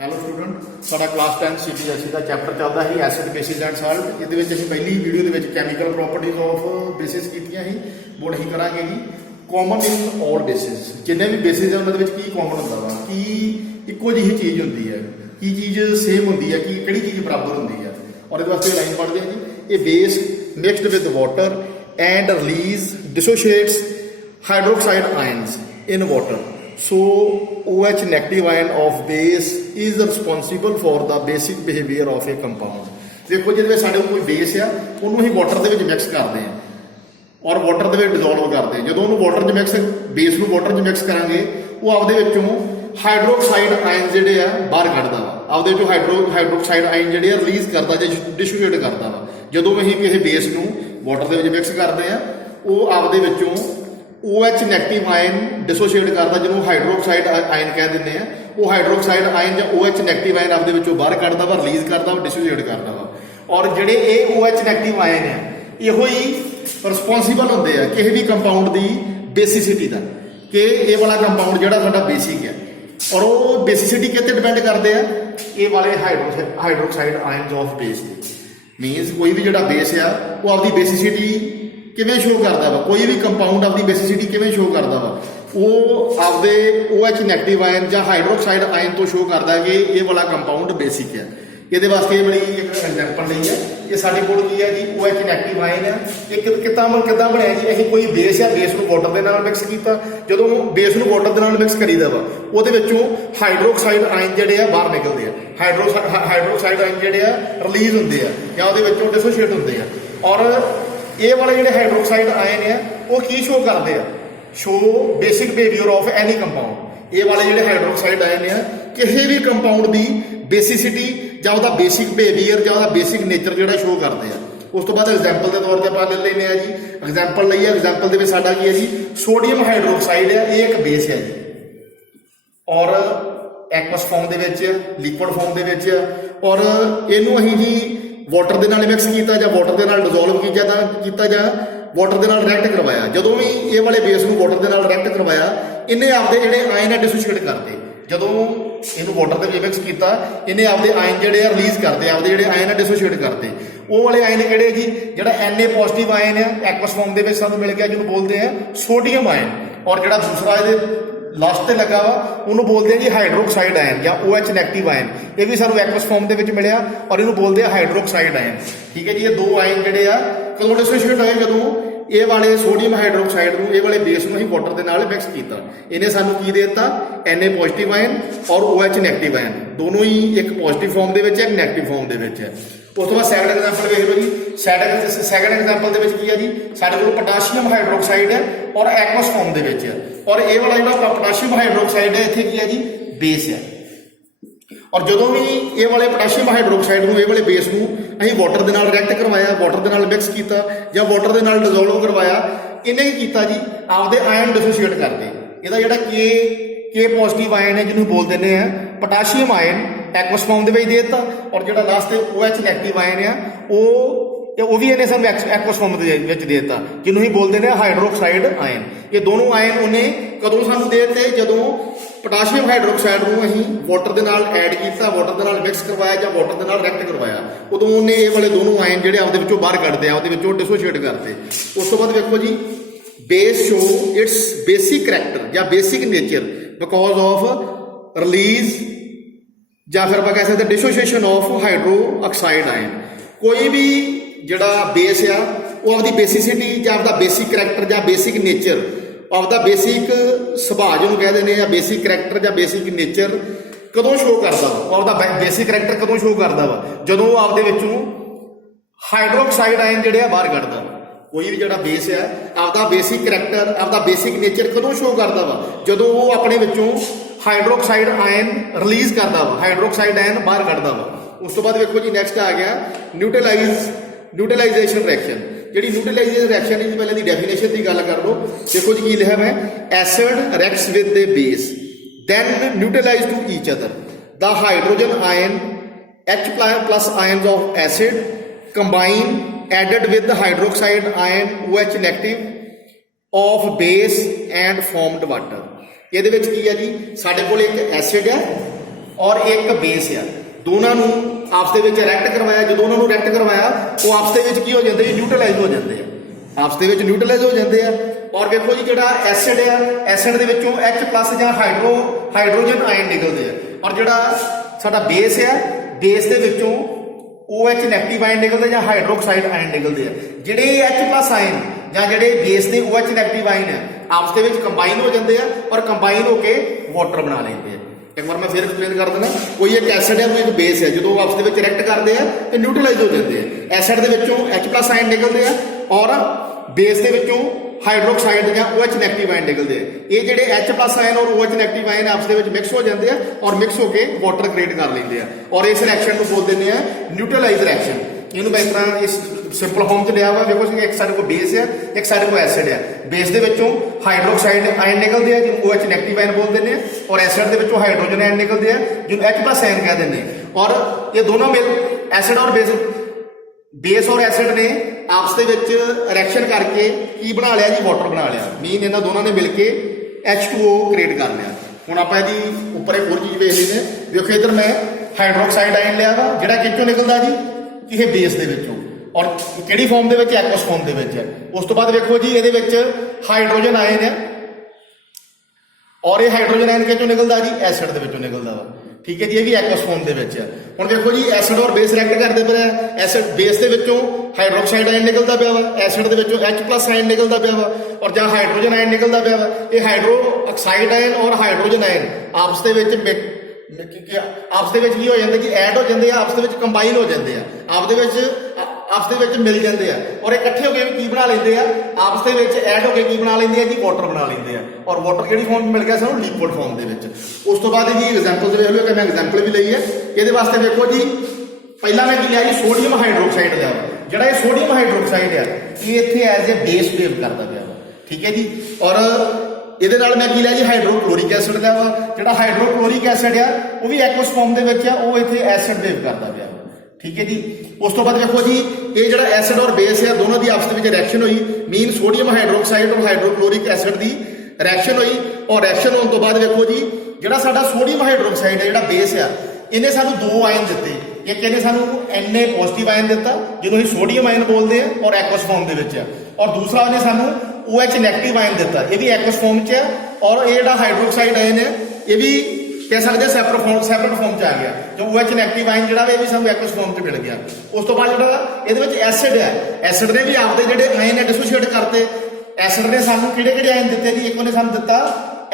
Hello student, ਸਾਡਾ class 10 CBSE ਦਾ chapter ਚੱਲਦਾ ਸੀ acid basis and salt. ਇਹਦੇ ਵਿੱਚ ਅਸੀਂ ਪਹਿਲੀ ਵੀਡੀਓ ਦੇ ਵਿੱਚ ਕੈਮੀਕਲ ਪ੍ਰੋਪਰਟੀਜ਼ ਆਫ ਬੇਸਿਸ ਕੀਤੀਆਂ ਸੀ। ਹੁਣ ਅਸੀਂ ਕਰਾਂਗੇ ਜੀ ਕਾਮਨ ਇਨ ਆਲ ਬੇਸਿਸ। ਜਿੰਨੇ ਵੀ ਬੇਸਿਸ ਆ ਉਹਨਾਂ ਦੇ ਵਿੱਚ ਕੀ ਕਾਮਨ ਹੁੰਦਾ ਵਾ, ਕੀ ਇੱਕੋ ਜਿਹੀ ਚੀਜ਼ ਹੁੰਦੀ ਹੈ, ਕੀ ਚੀਜ਼ ਸੇਮ ਹੁੰਦੀ ਹੈ, ਕੀ ਕਿਹੜੀ ਚੀਜ਼ ਬਰਾਬਰ ਹੁੰਦੀ ਹੈ। ਔਰ ਇਹਦੇ ਵਾਸਤੇ ਲਾਈਨ ਪੜ੍ਹਦੇ ਹਾਂ ਜੀ। ਇਹ base mixed with water and release dissociates hydroxide ions in water. So OH negative ion of base is responsible for the basic behavior of a compound. देखो ਜਿਹਦੇ ਵਿੱਚ ਸਾਡੇ ਕੋਲ ਕੋਈ ਬੇਸ ਆ, ਉਹਨੂੰ ਅਸੀਂ ਵਾਟਰ ਦੇ ਵਿੱਚ ਮਿਕਸ ਕਰਦੇ ਹਾਂ ਔਰ ਵਾਟਰ ਦੇ ਵਿੱਚ ਡਿਸੋਲਵ ਕਰਦੇ ਹਾਂ। ਜਦੋਂ ਉਹਨੂੰ ਵਾਟਰ 'ਚ ਮਿਕਸ, ਬੇਸ ਨੂੰ ਵਾਟਰ 'ਚ ਮਿਕਸ ਕਰਾਂਗੇ, ਉਹ ਆਪਦੇ ਵਿੱਚੋਂ ਹਾਈਡਰੋਕਸਾਈਡ ਆਇਨ ਜਿਹੜੇ ਆ ਬਾਹਰ ਕੱਢਦਾ ਵਾ। ਆਪਦੇ ਵਿੱਚੋਂ ਹਾਈਡਰੋਕਸਾਈਡ ਆਇਨ ਜਿਹੜੇ ਆ ਰਿਲੀਜ਼ ਕਰਦਾ ਜਾਂ ਡਿਸੋਸੀਏਟ ਕਰਦਾ ਵਾ। ਜਦੋਂ ਅਸੀਂ ਕਿਸੇ ਬੇਸ ਨੂੰ ਵਾਟਰ ਦੇ ਵਿੱਚ ਮਿਕਸ ਕਰਦੇ ਆ, ਉਹ ਆਪਦੇ ਵਿੱਚੋਂ OH ਨੈਗੇਟਿਵ ਆਇਨ ਡਿਸੋਸੀਏਟ ਕਰਦਾ, ਜਿਹਨੂੰ ਹਾਈਡਰੋਕਸਾਈਡ ਆਇਨ ਕਹਿ ਦਿੰਦੇ ਆ। ਉਹ ਹਾਈਡਰੋਕਸਾਈਡ ਆਇਨ ਜਾਂ OH ਨੈਗੇਟਿਵ ਆਇਨ ਆਪਦੇ ਵਿੱਚੋਂ ਬਾਹਰ ਕੱਢਦਾ ਵਾ, ਰਿਲੀਜ਼ ਕਰਦਾ ਵਾ, ਡਿਸੋਸੀਏਟ ਕਰਦਾ ਵਾ। ਔਰ ਜਿਹੜੇ ਇਹ OH ਨੈਗੇਟਿਵ ਆਇਨ ਆ, ਇਹੋ ਹੀ ਰਿਸਪੌਂਸੀਬਲ ਹੁੰਦੇ ਆ ਕਿਸੇ ਵੀ ਕੰਪਾਊਂਡ ਦੀ ਬੇਸਿਸਿਟੀ ਦਾ, ਕਿ ਇਹ ਵਾਲਾ ਕੰਪਾਊਂਡ ਜਿਹੜਾ ਸਾਡਾ ਬੇਸਿਕ ਹੈ। ਔਰ ਉਹ ਬੇਸਿਸਿਟੀ ਕਿਤੇ ਡਿਪੈਂਡ ਕਰਦੇ ਆ ਇਹ ਵਾਲੇ ਹਾਈਡਰੋਕਸਾਈਡ ਆਇਨਸ ਆਫ ਬੇਸ ਤੇ। ਮੀਨਸ ਕੋਈ ਵੀ ਜਿਹੜਾ ਬੇਸ ਆ, ਉਹ ਆਪਦੀ ਬੇਸਿਸਿਟੀ ਕਿਵੇਂ ਸ਼ੋ ਕਰਦਾ ਵਾ, ਕੋਈ ਵੀ ਕੰਪਾਊਂਡ ਆਪਦੀ ਬੇਸਿਸਿਟੀ ਕਿਵੇਂ ਸ਼ੋ ਕਰਦਾ ਵਾ, ਉਹ ਆਪਦੇ OH ਨੈਗੇਟਿਵ ਆਇਨ ਜਾਂ ਹਾਈਡਰੋਕਸਾਈਡ ਆਇਨ ਤੋਂ ਸ਼ੋ ਕਰਦਾ ਕਿ ਇਹ ਵਾਲਾ ਕੰਪਾਊਂਡ ਬੇਸਿਕ ਹੈ। ਇਹਦੇ ਵਾਸਤੇ ਇਹ ਬੜੀ ਇੱਕ ਐਗਜ਼ਾਮਪਲ ਲਈ ਹੈ। ਇਹ ਸਾਡੇ ਕੋਲ ਕੀ ਹੈ ਜੀ, OH ਨੈਗੇਟਿਵ ਆਇਨ ਹੈ। ਇਹ ਕਿੱਦਾਂ ਬਣਿਆ ਜੀ, ਅਸੀਂ ਕੋਈ ਬੇਸ ਆ, ਬੇਸ ਨੂੰ ਵਾਟਰ ਦੇ ਨਾਲ ਮਿਕਸ ਕੀਤਾ। ਜਦੋਂ ਬੇਸ ਨੂੰ ਵਾਟਰ ਦੇ ਨਾਲ ਮਿਕਸ ਕਰੀਦਾ ਵਾ, ਉਹਦੇ ਵਿੱਚੋਂ ਹਾਈਡਰੋਕਸਾਈਡ ਆਇਨ ਜਿਹੜੇ ਆ ਬਾਹਰ ਨਿਕਲਦੇ ਆ। ਹਾਈਡਰੋਕਸਾਈਡ ਆਇਨ ਜਿਹੜੇ ਆ ਰਿਲੀਜ਼ ਹੁੰਦੇ ਆ ਜਾਂ ਉਹਦੇ ਵਿੱਚੋਂ ਡਿਸੋਸੀਏਟ ਹੁੰਦੇ ਆ। ਔਰ ਇਹ ਵਾਲੇ ਜਿਹੜੇ ਹਾਈਡਰੋਕਸਾਈਡ ਆਇਨ ਆ, ਉਹ ਕੀ ਸ਼ੋ ਕਰਦੇ ਆ, show basic behaviour of any compound. ਇਹ ਵਾਲੇ ਜਿਹੜੇ ਹਾਈਡਰੋਕਸਾਈਡ ਆਇਨ ਆ, ਕਿਸੇ ਵੀ ਕੰਪਾਊਂਡ ਦੀ ਬੇਸਿਸਿਟੀ ਜਾਂ ਉਹਦਾ ਬੇਸਿਕ ਬਿਹੇਵੀਅਰ ਜਾਂ ਉਹਦਾ ਬੇਸਿਕ ਨੇਚਰ ਜਿਹੜਾ ਸ਼ੋ ਕਰਦੇ ਆ। ਉਸ ਤੋਂ ਬਾਅਦ ਐਗਜ਼ਾਮਪਲ ਦੇ ਤੌਰ ਤੇ ਆਪਾਂ ਲੈ ਲੈਂਦੇ ਆ ਜੀ। ਐਗਜ਼ਾਮਪਲ ਲਈਏ, ਐਗਜ਼ਾਮਪਲ ਦੇ ਵਿੱਚ ਸਾਡਾ ਕੀ ਹੈ ਜੀ, ਸੋਡੀਅਮ ਹਾਈਡਰੋਕਸਾਈਡ ਹੈ। ਇਹ ਇੱਕ ਬੇਸ ਹੈ ਜੀ, ਔਰ ਐਕਵਸ ਫਾਰਮ ਦੇ ਵਿੱਚ, ਲਿਕੁਇਡ ਫਾਰਮ ਦੇ ਵਿੱਚ। ਔਰ ਇਹਨੂੰ ਅਸੀਂ ਜੀ ਵਾਟਰ ਦੇ ਨਾਲ ਮਿਕਸ ਕੀਤਾ ਜਾਂ ਵਾਟਰ ਦੇ ਨਾਲ ਡਿਸੋਲਵ ਕੀਤਾ ਜਾਂ ਵਾਟਰ ਦੇ ਨਾਲ ਰਿਐਕਟ ਕਰਵਾਇਆ। ਜਦੋਂ ਵੀ ਇਹ ਵਾਲੇ ਬੇਸ ਨੂੰ ਵਾਟਰ ਦੇ ਨਾਲ ਰਿਐਕਟ ਕਰਵਾਇਆ, ਇਹਨੇ ਆਪਦੇ ਜਿਹੜੇ ਆਇਨ ਆ ਡਿਸੋਸੀਏਟ ਕਰਤੇ। ਜਦੋਂ ਇਹਨੂੰ ਵਾਟਰ ਦੇ ਵਿੱਚ ਮਿਕਸ ਕੀਤਾ, ਇਹਨੇ ਆਪਦੇ ਆਇਨ ਜਿਹੜੇ ਆ ਰਿਲੀਜ਼ ਕਰਦੇ, ਆਪਦੇ ਜਿਹੜੇ ਆਇਨ ਆ ਡਿਸੋਸੀਏਟ ਕਰਤੇ। ਉਹ ਵਾਲੇ ਆਇਨ ਕਿਹੜੇ ਜੀ, ਜਿਹੜਾ Na ਪੋਜ਼ਿਟਿਵ ਆਇਨ ਆ ਐਕਵਸ ਫਾਰਮ ਦੇ ਵਿੱਚ ਸਾਨੂੰ ਮਿਲ ਗਿਆ, ਜਿਹਨੂੰ ਬੋਲਦੇ ਆ ਸੋਡੀਅਮ ਆਇਨ। ਔਰ ਜਿਹੜਾ ਦੂਸਰਾ ਇਹਦੇ ਲਾਸਟ ਤੇ ਲੱਗਾ ਵਾ, ਉਹਨੂੰ ਬੋਲਦੇ ਆ ਜੀ ਹਾਈਡਰੋਕਸਾਈਡ ਆਇਨ ਜਾਂ OH ਨੈਗੇਟਿਵ ਆਇਨ। ਇਹ ਵੀ ਸਾਨੂੰ ਐਕਵਸ ਫਾਰਮ ਦੇ ਵਿੱਚ ਮਿਲਿਆ ਔਰ ਇਹਨੂੰ ਬੋਲਦੇ ਆ ਹਾਈਡਰੋਕਸਾਈਡ ਆਇਨ। ਠੀਕ ਹੈ ਜੀ। ਇਹ ਦੋ ਆਇਨ ਜਿਹੜੇ ਆ ਕਦੋਂ ਡਿਸੋਸੀਏਟ ਹੋਏ, ਜਦੋਂ ਇਹ ਵਾਲੇ ਸੋਡੀਅਮ ਹਾਈਡਰੋਕਸਾਈਡ ਨੂੰ, ਇਹ ਵਾਲੇ ਬੇਸ ਨੂੰ ਹੀ ਵਾਟਰ ਦੇ ਨਾਲ ਮਿਕਸ ਕੀਤਾ। ਇਹਨੇ ਸਾਨੂੰ ਕੀ ਦੇ ਦਿੱਤਾ, Na ਪੋਜ਼ਿਟਿਵ ਆਇਨ ਔਰ OH ਨੈਗੇਟਿਵ ਆਇਨ। ਦੋਨੋਂ ਹੀ ਇੱਕ ਪੋਜ਼ਿਟਿਵ ਫਾਰਮ ਦੇ ਵਿੱਚ ਹੈ, ਇੱਕ ਨੈਗੇਟਿਵ ਫਾਰਮ ਦੇ ਵਿੱਚ ਹੈ। ਉਸ ਤੋਂ ਬਾਅਦ ਸੈਕੰਡ ਐਗਜ਼ਾਮਪਲ ਵੇਖ ਲਓ ਜੀ। ਸੈਕੰਡ ਐਗਜ਼ਾਮਪਲ ਦੇ ਵਿੱਚ ਕੀ ਹੈ ਜੀ, ਸਾਡੇ ਕੋਲ ਪੋਟਾਸ਼ੀਅਮ ਹਾਈਡਰੋਕਸਾਈਡ ਹੈ ਔਰ ਐਕਵਸ ਫਾਰਮ ਦੇ ਵਿੱਚ ਹੈ। ਔਰ ਇਹ ਵਾਲਾ ਜਿਹੜਾ ਪੋਟਾਸ਼ੀਅਮ ਹਾਈਡਰੋਕਸਾਈਡ ਹੈ, ਇੱਥੇ ਕੀ ਹੈ ਜੀ, ਬੇਸ ਹੈ। ਔਰ ਜਦੋਂ ਵੀ ਇਹ ਵਾਲੇ ਪੋਟਾਸ਼ੀਅਮ ਹਾਈਡਰੋਕਸਾਈਡ ਨੂੰ, ਇਹ ਵਾਲੇ ਬੇਸ ਨੂੰ ਅਸੀਂ ਵਾਟਰ ਦੇ ਨਾਲ ਰਿਐਕਟ ਕਰਵਾਇਆ, ਵਾਟਰ ਦੇ ਨਾਲ ਮਿਕਸ ਕੀਤਾ ਜਾਂ ਵਾਟਰ ਦੇ ਨਾਲ ਡਿਸੋਲਵ ਕਰਵਾਇਆ, ਇਹਨੇ ਕੀ ਕੀਤਾ ਜੀ, ਆਪਦੇ ਆਇਨ ਡਿਸੋਸੀਏਟ ਕਰਦੇ। ਇਹਦਾ ਜਿਹੜਾ ਕੇ ਪੋਜ਼ਿਟਿਵ ਆਇਨ ਹੈ, ਜਿਹਨੂੰ ਬੋਲ ਦਿੰਦੇ ਆ ਪੋਟਾਸ਼ੀਅਮ ਆਇਨ, ਐਕਵਸ ਫਾਰਮ ਦੇ ਵਿੱਚ ਦੇ ਦਿੱਤਾ। ਔਰ ਜਿਹੜਾ ਲਾਸਟ ਤੇ OH ਨੈਗੇਟਿਵ ਆਇਨ ਆ, ਉਹ ਵੀ ਇਹਨੇ ਸਾਨੂੰ ਐਕਵਸ ਫਾਰਮ ਦੇ ਵਿੱਚ ਦੇ ਦਿੱਤਾ, ਜਿਹਨੂੰ ਹੀ ਬੋਲਦੇ ਨੇ ਹਾਈਡਰੋਕਸਾਈਡ ਆਇਨ। ਇਹ ਦੋਨੋਂ ਆਇਨ ਉਹਨੇ ਕਦੋਂ ਸਾਨੂੰ ਦੇ ਦਿੱਤੇ, ਜਦੋਂ ਪੋਟਾਸ਼ੀਅਮ ਹਾਈਡਰੋਕਸਾਈਡ ਨੂੰ ਅਸੀਂ ਵਾਟਰ ਦੇ ਨਾਲ ਐਡ ਕੀਤਾ, ਵਾਟਰ ਦੇ ਨਾਲ ਮਿਕਸ ਕਰਵਾਇਆ ਜਾਂ ਵਾਟਰ ਦੇ ਨਾਲ ਰਿਐਕਟ ਕਰਵਾਇਆ, ਉਦੋਂ ਉਹਨੇ ਇਹ ਵਾਲੇ ਦੋਨੋਂ ਆਇਨ ਜਿਹੜੇ ਆਪਦੇ ਵਿੱਚੋਂ ਬਾਹਰ ਕੱਢਦੇ ਆ, ਉਹਦੇ ਵਿੱਚੋਂ ਡਿਸੋਸੀਏਟ ਕਰਦੇ। ਉਸ ਤੋਂ ਬਾਅਦ ਵੇਖੋ ਜੀ, base show its basic character ਜਾਂ basic nature because of release ਜਾਂ ਫਿਰ ਆਪਾਂ ਕਹਿ ਸਕਦੇ ਡਿਸੋਸੀਏਸ਼ਨ ਆਫ ਹਾਈਡਰੋਕਸਾਈਡ ਆਇਨ। ਕੋਈ ਵੀ ਜਿਹੜਾ ਬੇਸ ਆ, ਉਹ ਆਪਦੀ ਬੇਸਿਸਿਟੀ ਜਾਂ ਆਪਦਾ ਬੇਸਿਕ ਕਰੈਕਟਰ ਜਾਂ ਬੇਸਿਕ ਨੇਚਰ, ਆਪਦਾ ਬੇਸਿਕ ਸੁਭਾਅ ਜਿਹਨੂੰ ਕਹਿੰਦੇ ਨੇ, ਜਾਂ ਬੇਸਿਕ ਕਰੈਕਟਰ ਜਾਂ ਬੇਸਿਕ ਨੇਚਰ ਕਦੋਂ ਸ਼ੋ ਕਰਦਾ ਵਾ, ਉਹ ਆਪਦਾ ਬੇਸਿਕ ਕਰੈਕਟਰ ਕਦੋਂ ਸ਼ੋ ਕਰਦਾ ਵਾ, ਜਦੋਂ ਉਹ ਆਪਦੇ ਵਿੱਚੋਂ ਹਾਈਡਰੋਕਸਾਈਡ ਆਇਨ ਜਿਹੜੇ ਆ ਬਾਹਰ ਕੱਢਦਾ। ਕੋਈ ਵੀ ਜਿਹੜਾ ਬੇਸ ਆ, ਆਪਦਾ ਬੇਸਿਕ ਕਰੈਕਟਰ, ਆਪਦਾ ਬੇਸਿਕ ਨੇਚਰ ਕਦੋਂ ਸ਼ੋ ਕਰਦਾ ਵਾ, ਜਦੋਂ ਉਹ ਆਪਣੇ ਵਿੱਚੋਂ ਹਾਈਡਰੋਕਸਾਈਡ ਆਇਨ ਰਿਲੀਜ਼ ਕਰਦਾ ਵਾ, ਹਾਈਡਰੋਕਸਾਈਡ ਆਇਨ ਬਾਹਰ ਕੱਢਦਾ ਵਾ। ਉਸ ਤੋਂ ਬਾਅਦ ਵੇਖੋ ਜੀ, ਨੈਕਸਟ ਆ ਗਿਆ ਨਿਊਟਰਲਾਈਜੇਸ਼ਨ ਰਿਐਕਸ਼ਨ। ਜਿਹੜੀ ਨਿਊਟਰਲਾਈਜੇਸ਼ਨ ਰਿਐਕਸ਼ਨ ਦੀ ਪਹਿਲਾਂ ਦੀ ਡੈਫੀਨੇਸ਼ਨ ਦੀ ਗੱਲ ਕਰ ਲਓ। ਦੇਖੋ ਜੀ ਕੀ ਲਿਖਿਆ ਮੈਂ, acid reacts with the base then neutralize to each other. The hydrogen ion H+ ions of acid combine added with the hydroxide ion OH negative of base and formed water। ਇਹਦੇ ਵਿੱਚ ਕੀ ਹੈ ਜੀ, ਸਾਡੇ ਕੋਲ ਇੱਕ ਐਸਿਡ ਹੈ और एक बेस आ, दोनों ਨੂੰ ਆਪਸ ਦੇ ਵਿੱਚ ਰਿਐਕਟ ਕਰਵਾਇਆ। ਜਦੋਂ ਉਹਨਾਂ ਨੂੰ ਰਿਐਕਟ ਕਰਵਾਇਆ ਉਹ ਆਪਸ ਦੇ ਵਿੱਚ ਕੀ ਹੋ ਜਾਂਦੇ, ਨਿਊਟਰਲਾਈਜ਼ ਹੋ ਜਾਂਦੇ ਆ, ਆਪਸ ਦੇ ਵਿੱਚ ਨਿਊਟਰਲਾਈਜ਼ ਹੋ ਜਾਂਦੇ ਆ। ਔਰ ਵੇਖੋ ਜੀ ਜਿਹੜਾ ਐਸਿਡ ਆ, ਐਸਿਡ ਦੇ ਵਿੱਚੋਂ H+ ਜਾਂ ਹਾਈਡਰੋਜਨ ਆਇਨ ਨਿਕਲਦੇ ਆ। ਔਰ ਜਿਹੜਾ ਸਾਡਾ ਬੇਸ ਆ, ਬੇਸ ਦੇ ਵਿੱਚੋਂ OH ਨੈਗੇਟਿਵ ਆਇਨ ਨਿਕਲਦੇ ਜਾਂ ਹਾਈਡਰੋਕਸਾਈਡ ਆਇਨ ਨਿਕਲਦੇ ਆ। ਜਿਹੜੇ H+ ਆਇਨ ਜਾਂ ਜਿਹੜੇ ਬੇਸ ਦੇ OH ਨੈਗੇਟਿਵ ਆਇਨ ਆ ਆਪਸ ਦੇ ਵਿੱਚ ਕੰਬਾਈਨ ਹੋ ਜਾਂਦੇ ਆ ਔਰ ਕੰਬਾਈਨ ਹੋ ਕੇ ਵਾਟਰ ਬਣਾ ਲੈਂਦੇ ਆ। ਇੱਕ ਵਾਰ ਮੈਂ ਫਿਰ ਐਕਸਪਲੇਨ ਕਰ ਦਿੰਦਾ, ਕੋਈ ਇੱਕ ਐਸਿਡ ਹੈ, ਕੋਈ ਇੱਕ ਬੇਸ ਹੈ, ਜਦੋਂ ਆਪਸ ਦੇ ਵਿੱਚ ਰਿਐਕਟ ਕਰਦੇ ਆ ਤੇ ਨਿਊਟਰਲਾਈਜ਼ ਹੋ ਜਾਂਦੇ ਆ। ਐਸਿਡ ਦੇ ਵਿੱਚੋਂ H+ ਆਇਨ ਨਿਕਲਦੇ ਆ ਔਰ ਬੇਸ ਦੇ ਵਿੱਚੋਂ ਹਾਈਡਰੋਕਸਾਈਡ ਜਾਂ OH ਨੈਗੇਟਿਵ ਆਇਨ ਨਿਕਲਦੇ ਆ। ਇਹ ਜਿਹੜੇ H+ ਆਇਨ ਔਰ OH ਨੈਗੇਟਿਵ ਆਇਨ ਆਪਸ ਦੇ ਵਿੱਚ ਮਿਕਸ ਹੋ ਜਾਂਦੇ ਆ ਔਰ ਮਿਕਸ ਹੋ ਕੇ ਵਾਟਰ ਕ੍ਰੀਏਟ ਕਰ ਲੈਂਦੇ ਆ। ਔਰ ਇਸ ਰਿਐਕਸ਼ਨ ਨੂੰ ਬੋਲ ਦਿੰਦੇ ਆ ਨਿਊਟਰਲਾਈਜ਼ ਰਿਐਕਸ਼ਨ। ਇਹਨੂੰ ਮੈਂ ਇਸ ਤਰ੍ਹਾਂ ਇਸ ਸਿੰਪਲ ਫਾਰਮ 'ਚ ਲਿਆ ਵਾ। ਵੇਖੋ ਇੱਕ ਸਾਡੇ ਕੋਲ ਬੇਸ ਆ, ਇੱਕ ਸਾਡੇ ਕੋਲ ਐਸਿਡ ਆ। ਬੇਸ ਦੇ ਵਿੱਚੋਂ ਹਾਈਡਰੋਕਸਾਈਡ ਆਇਨ ਨਿਕਲਦੇ ਆ ਜਿਹਨੂੰ OH ਨੈਗੇਟਿਵ ਆਇਨ ਬੋਲ ਦਿੰਦੇ ਆ ਔਰ ਐਸਿਡ ਦੇ ਵਿੱਚੋਂ ਹਾਈਡਰੋਜਨ ਆਇਨ ਨਿਕਲਦੇ ਆ ਜਿਹਨੂੰ H+ ਆਇਨ ਕਹਿ ਦਿੰਦੇ ਆ। ਔਰ ਇਹ ਦੋਨੋਂ ਮਿਲ ਐਸਿਡ ਔਰ ਬੇਸ ਔਰ ਐਸਿਡ ਨੇ ਆਪਸ ਦੇ ਵਿੱਚ ਰਿਐਕਸ਼ਨ ਕਰਕੇ ਕੀ ਬਣਾ ਲਿਆ ਜੀ, ਵਾਟਰ ਬਣਾ ਲਿਆ। ਮੀਨ ਇਹਨਾਂ ਦੋਨਾਂ ਨੇ ਮਿਲ ਕੇ H2O ਕ੍ਰੀਏਟ ਕਰ ਲਿਆ। ਹੁਣ ਆਪਾਂ ਇਹਦੀ ਉੱਪਰ ਇੱਕ ਹੋਰ ਚੀਜ਼ ਵੇਖ ਲੈਂਦੇ ਹਾਂ। ਵੇਖੋ ਇੱਧਰ ਮੈਂ ਹਾਈਡਰੋਕਸਾਈਡ ਆਇਨ ਲਿਆ ਵਾ ਜਿਹੜਾ ਕਿੱਥੋਂ ਨਿਕਲਦਾ ਜੀ, ਇਹ ਬੇਸ ਦੇ ਵਿੱਚੋਂ। ਔਰ ਕਿਹੜੀ ਫਾਰਮ ਦੇ ਵਿੱਚ, ਐਕਵਸ ਫਾਰਮ ਦੇ ਵਿੱਚ ਹੈ। ਉਸ ਤੋਂ ਬਾਅਦ ਵੇਖੋ ਜੀ ਇਹਦੇ ਵਿੱਚ ਹਾਈਡਰੋਜਨ ਆਇਨ ਹੈ ਔਰ ਇਹ ਹਾਈਡਰੋਜਨ ਆਇਨ ਕਿੱਥੋਂ ਨਿਕਲਦਾ ਜੀ, ਐਸਿਡ ਦੇ ਵਿੱਚੋਂ ਨਿਕਲਦਾ ਵਾ। ਠੀਕ ਹੈ ਜੀ, ਇਹ ਵੀ ਐਕਵਸ ਫਾਰਮ ਦੇ ਵਿੱਚ ਹੈ। ਹੁਣ ਵੇਖੋ ਜੀ ਐਸਿਡ ਔਰ ਬੇਸ ਰਿਐਕਟ ਕਰਦੇ ਪਏ। ਐਸਿਡ ਬੇਸ ਦੇ ਵਿੱਚੋਂ ਹਾਈਡਰੋਕਸਾਈਡ ਆਇਨ ਨਿਕਲਦਾ ਪਿਆ ਵਾ, ਐਸਿਡ ਦੇ ਵਿੱਚੋਂ H+ ਆਇਨ ਨਿਕਲਦਾ ਪਿਆ ਵਾ ਔਰ ਜਾਂ ਹਾਈਡਰੋਜਨ ਆਇਨ ਨਿਕਲਦਾ ਪਿਆ ਵਾ। ਇਹ ਹਾਈਡਰੋਕਸਾਈਡ ਆਇਨ ਔਰ ਹਾਈਡਰੋਜਨ ਆਇਨ ਆਪਸ ਦੇ ਵਿੱਚ ਕੀ ਹੋ ਜਾਂਦਾ ਜੀ, ਐਡ ਹੋ ਜਾਂਦੇ ਆ, ਆਪਸ ਦੇ ਵਿੱਚ ਕੰਬਾਈਨ ਹੋ ਜਾਂਦੇ ਆ, ਆਪਸ ਦੇ ਵਿੱਚ ਮਿਲ ਜਾਂਦੇ ਆ ਔਰ ਇਕੱਠੇ ਹੋ ਕੇ ਕੀ ਬਣਾ ਲੈਂਦੇ ਆ, ਆਪਸ ਦੇ ਵਿੱਚ ਐਡ ਹੋ ਕੇ ਕੀ ਬਣਾ ਲੈਂਦੇ ਆ ਜੀ, ਵਾਟਰ ਬਣਾ ਲੈਂਦੇ ਆ। ਔਰ ਵਾਟਰ ਕਿਹੜੀ ਫਾਰਮ ਮਿਲ ਗਿਆ ਸਾਨੂੰ, ਲਿਕੁਇਡ ਫਾਰਮ ਦੇ ਵਿੱਚ। ਉਸ ਤੋਂ ਬਾਅਦ ਜੀ ਐਗਜ਼ਾਮਪਲ ਦੇਖ ਲਓ ਕਿ ਮੈਂ ਐਗਜ਼ਾਮਪਲ ਵੀ ਲਈ ਹੈ। ਇਹਦੇ ਵਾਸਤੇ ਵੇਖੋ ਜੀ ਪਹਿਲਾਂ ਮੈਂ ਕੀ ਲਿਆ ਜੀ, ਸੋਡੀਅਮ ਹਾਈਡਰੋਕਸਾਈਡ ਲਿਆ। ਜਿਹੜਾ ਇਹ ਸੋਡੀਅਮ ਹਾਈਡਰੋਕਸਾਈਡ ਆ ਇਹ ਇੱਥੇ ਐਜ਼ ਅ ਬੇਸ ਬਿਹੇਵ ਕਰਦਾ ਪਿਆ ਵਾ। ਠੀਕ ਹੈ ਜੀ। ਔਰ ਇਹਦੇ ਨਾਲ ਮੈਂ ਕੀ ਲਿਆ ਜੀ, ਹਾਈਡਰੋਕਲੋਰਿਕ ਐਸਿਡ ਲਿਆ ਵਾ। ਜਿਹੜਾ ਹਾਈਡਰੋਕਲੋਰਿਕ ਐਸਿਡ ਆ ਉਹ ਵੀ ਐਕਵਸ ਫਾਰਮ ਦੇ ਵਿੱਚ ਆ, ਉਹ ਇੱਥੇ ਐਸਿਡ ਬਿਹੇਵ ਕਰਦਾ ਪਿਆ। ਠੀਕ ਹੈ ਜੀ। ਉਸ ਤੋਂ ਬਾਅਦ ਵੇਖੋ ਜੀ ਇਹ ਜਿਹੜਾ ਐਸਿਡ ਔਰ ਬੇਸ ਆ ਦੋਨੋਂ ਦੀ ਆਪਸ ਦੇ ਵਿੱਚ ਰਿਐਕਸ਼ਨ ਹੋਈ। ਮੀਨ ਸੋਡੀਅਮ ਹਾਈਡਰੋਕਸਾਈਡ ਔਰ ਹਾਈਡਰੋਕਲੋਰਿਕ ਐਸਿਡ ਦੀ ਰਿਐਕਸ਼ਨ ਹੋਈ ਔਰ ਰਿਐਕਸ਼ਨ ਹੋਣ ਤੋਂ ਬਾਅਦ ਵੇਖੋ ਜੀ ਜਿਹੜਾ ਸਾਡਾ ਸੋਡੀਅਮ ਹਾਈਡਰੋਕਸਾਈਡ ਹੈ, ਜਿਹੜਾ ਬੇਸ ਆ, ਇਹਨੇ ਸਾਨੂੰ ਦੋ ਆਇਨ ਦਿੱਤੇ। ਇੱਕ ਇਹਨੇ ਸਾਨੂੰ Na ਪੋਜ਼ਿਟਿਵ ਆਇਨ ਦਿੱਤਾ ਜਿਹਨੂੰ ਅਸੀਂ ਸੋਡੀਅਮ ਆਇਨ ਬੋਲਦੇ ਆ ਔਰ ਐਕਵਸ ਫਾਰਮ ਦੇ ਵਿੱਚ ਆ। ਔਰ ਦੂਸਰਾ ਇਹਨੇ ਸਾਨੂੰ OH ਨੈਗੇਟਿਵ ਆਇਨ ਦਿੱਤਾ, ਇਹ ਵੀ ਐਕਵਸ ਫਾਰਮ 'ਚ ਆ। ਔਰ ਇਹ ਜਿਹੜਾ ਹਾਈਡਰੋਕਸਾਈਡ ਆਇਨ ਹੈ ਇਹ ਵੀ ਕਹਿ ਸਕਦੇ ਸੈਪਰੇਟ ਫਾਰਮ 'ਚ ਆ ਗਿਆ। ਜੋ OH ਨੈਗੇਟਿਵ ਆਇਨ ਜਿਹੜਾ ਇਹ ਵੀ ਸਾਨੂੰ ਐਕਵਸ ਫਾਰਮ 'ਚ ਮਿਲ ਗਿਆ। ਉਸ ਤੋਂ ਬਾਅਦ ਜਿਹੜਾ ਇਹਦੇ ਵਿੱਚ ਐਸਿਡ ਹੈ, ਐਸਿਡ ਨੇ ਵੀ ਆਪਦੇ ਜਿਹੜੇ ਆਇਨ ਹੈ ਡਿਸੋਸੀਏਟ ਕਰਤੇ। ਐਸਿਡ ਨੇ ਸਾਨੂੰ ਕਿਹੜੇ ਆਇਨ ਦਿੱਤੇ ਜੀ, ਇੱਕ ਉਹਨੇ ਸਾਨੂੰ ਦਿੱਤਾ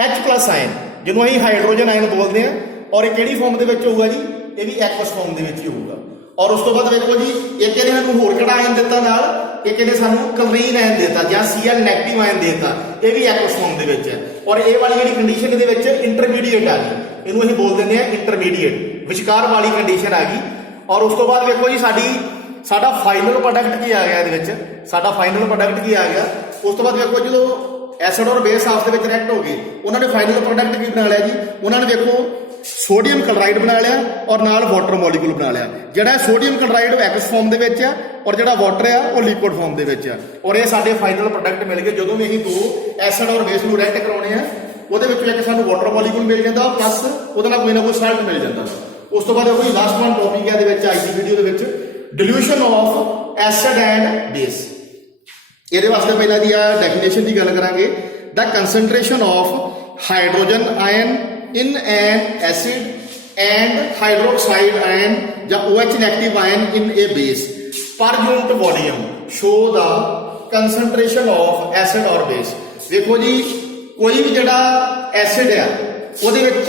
H+ ਆਇਨ ਜਿਹਨੂੰ ਅਸੀਂ ਹਾਈਡਰੋਜਨ ਆਇਨ ਬੋਲਦੇ ਆ ਔਰ ਇਹ ਕਿਹੜੀ ਫਾਰਮ ਦੇ ਵਿੱਚ ਹੋਊਗਾ ਜੀ, ਇਹ ਵੀ ਐਕਵਸ ਫਾਰਮ ਦੇ ਵਿੱਚ ਹੀ ਹੋਊਗਾ। ਔਰ ਉਸ ਤੋਂ ਬਾਅਦ ਵੇਖੋ ਜੀ ਇੱਕ ਇਹਨੇ ਸਾਨੂੰ ਹੋਰ ਕਿਹੜਾ ਆਇਨ ਦਿੱਤਾ ਨਾਲ, ਇੱਕ ਇਹਨੇ ਸਾਨੂੰ ਕਲੋਰੀਨ ਆਇਨ ਦਿੱਤਾ ਜਾਂ Cl ਨੈਗੇਟਿਵ ਆਇਨ ਦਿੱਤਾ, ਇਹ ਵੀ ਐਕਵਸ ਫਾਰਮ ਦੇ ਵਿੱਚ ਹੈ। ਔਰ ਇਹ ਵਾਲੀ ਜਿਹੜੀ ਕੰਡੀਸ਼ਨ ਇਹਦੇ ਵਿੱਚ ਇੰਟਰਮੀਡੀਏਟ ਆ ਗਈ, ਇਹਨੂੰ ਅਸੀਂ ਬੋਲ ਦਿੰਦੇ ਆ ਇੰਟਰਮੀਡੀਏਟ, ਵਿਚਕਾਰ ਵਾਲੀ ਕੰਡੀਸ਼ਨ ਆ ਗਈ। ਔਰ ਉਸ ਤੋਂ ਬਾਅਦ ਵੇਖੋ ਜੀ ਸਾਡਾ ਫਾਈਨਲ ਪ੍ਰੋਡਕਟ ਕੀ ਆ ਗਿਆ ਇਹਦੇ ਵਿੱਚ, ਸਾਡਾ ਫਾਈਨਲ ਪ੍ਰੋਡਕਟ ਕੀ ਆ ਗਿਆ। ਉਸ ਤੋਂ ਬਾਅਦ ਵੇਖੋ ਜਦੋਂ ਐਸਿਡ ਔਰ ਬੇਸ ਆਪਸ ਦੇ ਵਿੱਚ ਰਿਐਕਟ ਹੋ ਗਏ, ਉਹਨਾਂ ਨੇ ਫਾਈਨਲ ਪ੍ਰੋਡਕਟ ਕੀ ਬਣਾ ਲਿਆ ਜੀ, ਉਹਨਾਂ ਨੇ ਵੇਖੋ ਸੋਡੀਅਮ ਕਲੋਰਾਈਡ ਬਣਾ ਲਿਆ ਔਰ ਨਾਲ ਵਾਟਰ ਮੋਲੀਕੂਲ ਬਣਾ ਲਿਆ। ਜਿਹੜਾ ਸੋਡੀਅਮ ਕਲੋਰਾਈਡ ਐਕਵਸ ਫਾਰਮ ਦੇ ਵਿੱਚ ਆ ਔਰ ਜਿਹੜਾ ਵਾਟਰ ਆ ਉਹ ਲਿਕੁਇਡ ਫਾਰਮ ਦੇ ਵਿੱਚ ਆ। ਔਰ ਇਹ ਸਾਡੇ ਫਾਈਨਲ ਪ੍ਰੋਡਕਟ ਮਿਲ ਗਏ। ਜਦੋਂ ਵੀ ਅਸੀਂ ਦੋ ਐਸਿਡ ਔਰ ਬੇਸ ਨੂੰ ਰਿਐਕਟ ਕਰਾਉਣੇ ਆ ਉਹਦੇ ਵਿੱਚੋਂ ਇੱਕ ਸਾਨੂੰ ਵਾਟਰ ਮੋਲੀਕੂਲ ਮਿਲ ਜਾਂਦਾ ਪਲੱਸ ਉਹਦੇ ਨਾਲ ਕੋਈ ਨਾ ਕੋਈ ਸਾਲਟ ਮਿਲ ਜਾਂਦਾ। ਉਸ ਤੋਂ ਬਾਅਦ ਕੋਈ ਲਾਸਟ ਵਨ ਟੌਪਿਕ ਹੈ ਇਹਦੇ ਵਿੱਚ ਅੱਜ ਦੀ ਵੀਡੀਓ ਦੇ ਵਿੱਚ, dilution of acid and base. ਇਹਦੇ ਵਾਸਤੇ ਪਹਿਲਾਂ ਦੀ ਆ ਡੈਫੀਨੇਸ਼ਨ ਦੀ ਗੱਲ ਕਰਾਂਗੇ। The concentration of hydrogen ion in an acid and hydroxide ion ਜਾਂ OH negative ion in a base per unit volume show the concentration of acid or base। ਵੇਖੋ ਜੀ ਕੋਈ ਵੀ ਜਿਹੜਾ ਐਸਿਡ ਆ ਉਹਦੇ ਵਿੱਚ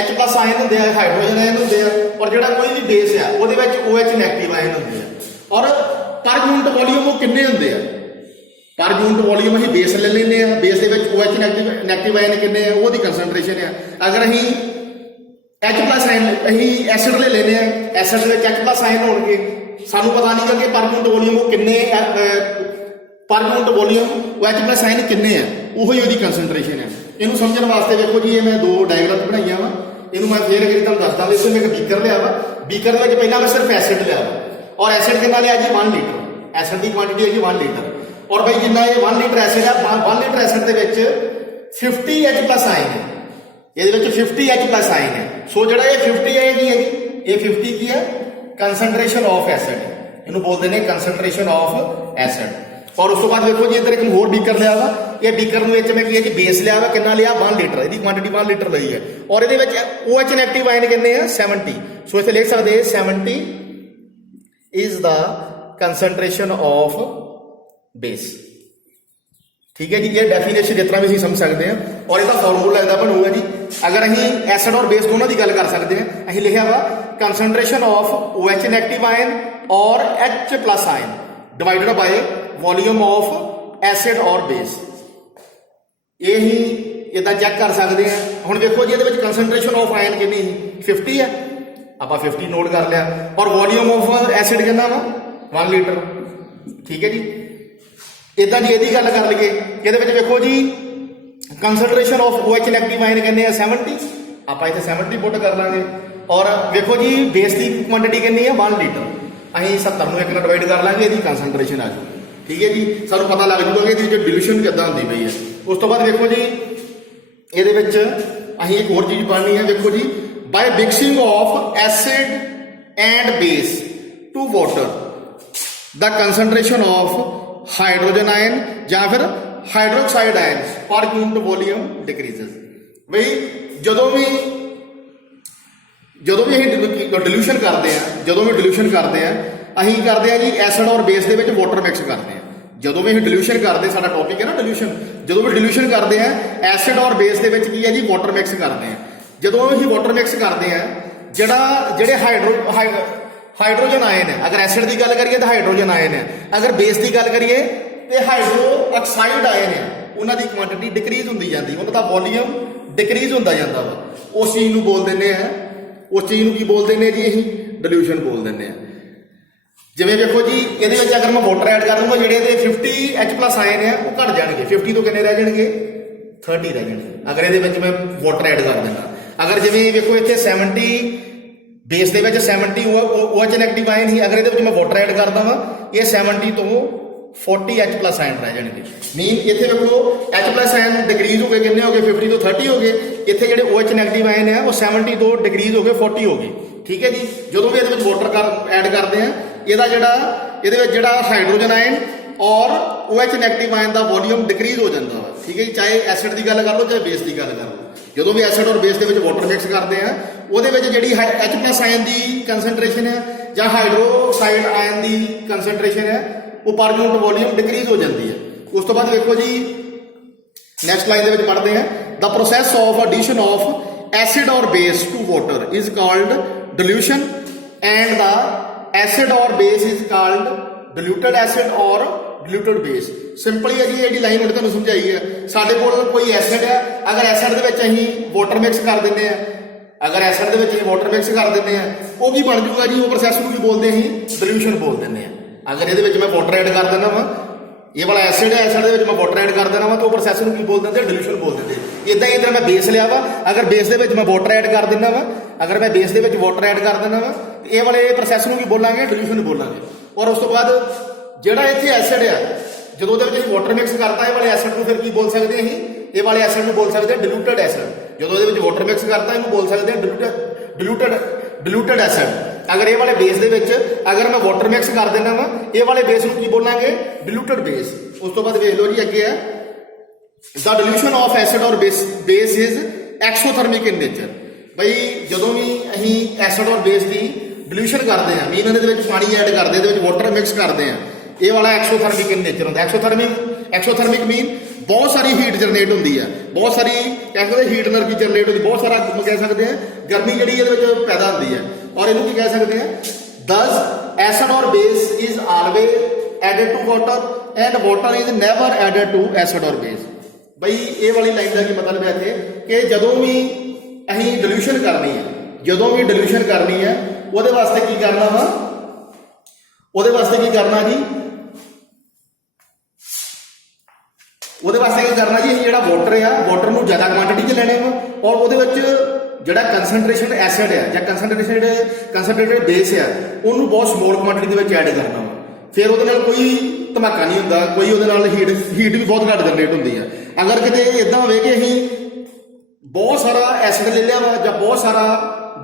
H+ ਆਇਨ ਹੁੰਦੇ ਆ, ਹਾਈਡਰੋਜਨ ਆਇਨ ਹੁੰਦੇ ਆ ਔਰ ਜਿਹੜਾ ਕੋਈ ਵੀ ਬੇਸ ਆ ਉਹਦੇ ਵਿੱਚ OH ਨੈਗੇਟਿਵ ਆਇਨ ਹੁੰਦੇ ਆ। ਔਰ ਪਰ ਯੂਨਿਟ ਵੋਲੀਅਮ ਉਹ ਕਿੰਨੇ ਹੁੰਦੇ ਆ, ਪਰ ਯੂਨਿਟ ਵੋਲੀਅਮ ਅਸੀਂ ਬੇਸ ਲੈ ਲੈਂਦੇ ਆ, ਬੇਸ ਦੇ ਵਿੱਚ OH ਨੈਗੇਟਿਵ ਆਇਨ ਕਿੰਨੇ ਆ ਉਹਦੀ ਕੰਸੈਂਟਰੇਸ਼ਨ ਆ। ਅਗਰ ਅਸੀਂ H+ ਆਇਨ ਅਸੀਂ ਐਸਿਡ ਲੈ ਲੈਂਦੇ ਆ, ਐਸਿਡ ਦੇ ਵਿੱਚ H+ ਆਇਨ ਹੋਣਗੇ, ਸਾਨੂੰ ਪਤਾ ਨਹੀਂ ਕਿ ਪਰ ਯੂਨਿਟ ਵੋਲੀਅਮ ਉਹ ਕਿੰਨੇ ਪਰ ਯੂਨਿਟ ਵੋਲੀਅਮ ਉਹ H+ ਆਇਨ ਕਿੰਨੇ ਆ, ਉਹੀ ਉਹਦੀ ਕੰਸੈਂਟਰੇਸ਼ਨ ਆ। ਇਹਨੂੰ ਸਮਝਣ ਵਾਸਤੇ ਵੇਖੋ ਜੀ ਇਹ ਮੈਂ ਦੋ ਡਾਇਗਰਾਮ ਬਣਾਈਆਂ ਵਾ, ਇਹਨੂੰ ਮੈਂ ਫੇਰ ਅਗਰ ਤੁਹਾਨੂੰ ਦੱਸਦਾ। ਇਸ ਵਿੱਚ ਮੈਂ ਇੱਕ ਬੀਕਰ ਲਿਆ ਵਾ, ਬੀਕਰ ਦੇ ਵਿੱਚ ਪਹਿਲਾਂ ਮੈਂ ਸਿਰਫ ਐਸਿਡ ਲਿਆ ਵਾ ਔਰ ਐਸਿਡ ਕਿੰਨਾ ਲਿਆ ਜੀ 1 ਲੀਟਰ। ਐਸਿਡ ਦੀ ਕੁਆਂਟੀਟੀ ਹੈ ਜੀ 1 ਲੀਟਰ। ਔਰ ਬਈ ਜਿੰਨਾ ਇਹ 1 ਲੀਟਰ ਐਸਿਡ ਆ, 1 ਲੀਟਰ ਐਸਿਡ ਦੇ ਵਿੱਚ 50 H+ ਆਇਨ ਹੈ। ਇਹਦੇ ਵਿੱਚ 50H ਪਲੱਸ ਆਇਨ ਹੈ। ਸੋ ਜਿਹੜਾ ਇਹ 50 ਹੈ ਕੀ ਹੈ ਜੀ, ਇਹ 50 ਕੀ ਹੈ, ਕੰਸਨਟ੍ਰੇਸ਼ਨ ਆਫ ਐਸਿਡ, ਇਹਨੂੰ ਬੋਲਦੇ ਨੇ ਕੰਸਨਟ੍ਰੇਸ਼ਨ ਆਫ ਐਸਿਡ। ਔਰ ਉਸ ਤੋਂ ਬਾਅਦ ਦੇਖੋ ਜੀ ਇੱਧਰ ਇੱਕ ਹੋਰ ਬੀਕਰ ਲਿਆ ਵਾ, ਇਹ ਬੀਕਰ ਨੂੰ ਵਿੱਚ ਮੈਂ ਕੀ ਹੈ ਜੀ ਬੇਸ ਲਿਆ ਵਾ, ਕਿੰਨਾ ਲਿਆ 1 ਲੀਟਰ, ਇਹਦੀ ਕੁਆਂਟੀਟੀ 1 ਲੀਟਰ ਲਈ ਹੈ। ਔਰ ਇਹਦੇ ਵਿੱਚ OH ਨੈਗੇਟਿਵ ਆਇਨ ਕਿੰਨੇ ਆ 70। ਸੋ ਇੱਥੇ ਲਿਖ ਸਕਦੇ 70 ਇਜ਼ ਦਾ ਕੰਸਨਟ੍ਰੇਸ਼ਨ ਆਫ ਬੇਸ। ठीक है जी, ये डेफिनेशन जितना भी समझ सकते हैं। और इसका फॉर्मूला इसका बनूगा जी, अगर अहीं एसिड और बेस दोनों की गल कर सकते हैं, अहीं लिखा वा concentration of OH negative ion और H plus ion divided by volume of acid और बेस। ये ही इदा चेक कर सकते हैं। हुण देखो जी ये कंसनट्रेशन ऑफ आयन कितनी 50 है, आप 50 नोट कर लिया, और वॉल्यूम ऑफ एसिड कितना वा 1 लीटर। ठीक है जी, इदा जी यदि गल कर लीए, ये देखो जी concentration of OH negative ion कहने 70, आप इतने 70 पुट कर लाँगे। और देखो जी बेस की क्वांटिटी कितनी है 1 लीटर, अं 70 में 1 डिवाइड कर लाँगे, यदि कंसनट्रेशन आ जाए। ठीक है जी, सानू पता लग जाऊगा कि डिल्यूशन कितना होती पई है। उस तो बाद देखो जी ये एक होर चीज़ पढ़नी है। देखो जी by mixing of acid and base to water the concentration of hydrogen ion या फिर हाइड्रोक्साइड आयन पर यूनिट वॉल्यूम डिक्रीजेस। बई जो भी डिल्यूशन करते हैं, अहीं करते हैं जी एसिड और बेस के विच वाटर मिक्स करते हैं। जो भी अं डिल्यूशन करते, साडा टॉपिक है ना डिल्यूशन, जो भी डिल्यूशन करते हैं एसिड और बेस के विच की है जी वाटर मिक्स करते हैं। जो अं वाटर मिक्स करते हैं, जिहड़े हाइड्रोजन आयन है, अगर एसिड की गल करिए तो हाइड्रोजन आयन है, अगर बेस की गल करिए तो हाइड्रो ऑक्साइड आयन है, उन्होंने क्वांटिटी डिक्रीज होती जाती, उनका वॉल्यूम डिक्रीज होता जाता वा। उस चीज़ को बोल दें हैं, उस चीज़ को की बोल दें जी अं डिल्यूशन बोल दें। जिवें देखो जी ये अगर मैं वाटर ऐड कर दूंगा, जोड़े 50H प्लस आयन है वो घट जाएंगे, 50 तो कितने रह जाएंगे 30 रह जाएंगे अगर ये मैं वाटर ऐड कर देना। अगर जिवें देखो इतने 70 बेस के 70 OH नेगेटिव आयन ही, अगर ये मैं वाटर ऐड करता वा, ये 70 तो 40H प्लस आयन रह जाएंगे। मीन इतने देखो H प्लस आयन डिक्रीज हो गए, कितने हो गए 50 तो 30 हो गए। इतने जो OH नेगेटिव आयन है वो 70 तो डिक्रीज हो गए 40 हो गए। ठीक है जी, जो भी ये वाटर ऐड करते हैं, ये हाइड्रोजन आयन और OH नेगेटिव आयन का वॉल्यूम डिक्रीज हो जाता है। ठीक है जी, चाहे एसिड की गल कर लो चाहे बेस की गल कर लो, जो भी एसिड और बेस के वाटर मिक्स करते हैं वो जी H प्लस आयन की कंसनट्रेशन है या हाइड्रोक्साइड आयन की कंसनट्रेशन है वो पर यूनिट वॉल्यूम डिक्रीज हो जाती है। उस तो बाद देखो जी नैक्सट लाइन के पढ़ते हैं, the process of addition of acid और base to water is called dilution and the acid और base is called diluted acid और डिल्यूटेड बेस। सिंपली है जी, ये लाइन मैंने तुहानूं समझाई है। साडे कोल कोई एसिड है, अगर एसिड दे विच असीं वाटर मिक्स कर दिंदे हैं, अगर एसिड दे विच असीं वाटर मिक्स कर दिंदे हैं, वो की बन जूगा जी, वो प्रोसैस नूं की बोलते हैं डिल्यूशन बोल दिंदे हैं। अगर ये मैं वाटर ऐड कर देना वा, ये वाला एसिड है, एसिड के मैं वाटर ऐड कर देना वा, तो प्रोसैस को बोल देते डिल्यूशन बोल देते। इदा ही इधर मैं बेस लिया वा, अगर बेस के मैं वाटर ऐड कर देना वा, अगर मैं बेस के वाटर ऐड कर देना वा, तो ये वाले प्रोसैस को बोलांगे डिल्यूशन बोलांगे। और उस तो बाद जोड़ा इतने एसिड है, जो वाटर मिक्स करता है, वाले एसिड को फिर की बोल सकते हैं, ये वाले एसिड को बोल सकते हैं डिल्यूटेड एसिड। जो वाटर मिक्स करता है इन्हें बोल सकते हैं डिल्यूटेड एसिड। अगर ये वाले बेस के अगर मैं वाटर मिक्स कर देना वा, ये वाले बेस को की बोलांगे डिल्यूटेड बेस। उस तो बाद देख लो जी अगे है द डिल्यूशन ऑफ एसिड और base is exothermic in nature. बई जो भी अं एसिड और बेस की डिल्यूशन करते हैं, मीन ये पानी ऐड करते हैं, वाटर मिक्स करते हैं, ये वाला एक्सोथर्मिक इन नेचर होता है। एक्सोथर्मिक मीन बहुत सारी हीट जनरेट होती है, बहुत सारी कह सकते हीट एनर्जी जनरेट होती है, बहुत सारा कह सकते हैं गर्मी जी पैदा होती है। और इन्हों कह सकते हैं दस एसिड और base is always added to water and water is never added to acid और बेस। बई ये वाली लाइन का की मतलब है इतने कि जो भी अं डिल्यूशन करनी है, जो भी डिल्यूशन करनी है वो वास्ते की करना वा, वो वास्ते की करना जी, वो वास्ते की करना जी जो वाटर है, वाटर को ज़्यादा क्वांटिटी च लेने वा, और वो जोड़ा कंसनट्रेशन एसिड है या कंसनट्रेटेड बेस है उन्होंने बहुत स्मॉल क्वांटिटी के ऐड करना वा। फिर वो कोई धमाका नहीं होता, कोई वो हीट भी बहुत घट जनरेट होती है। अगर कितने इदा हो कि अं ਬਹੁਤ ਸਾਰਾ ਐਸਿਡ ਲੈ ਲਿਆ ਵਾ ਜਾਂ ਬਹੁਤ ਸਾਰਾ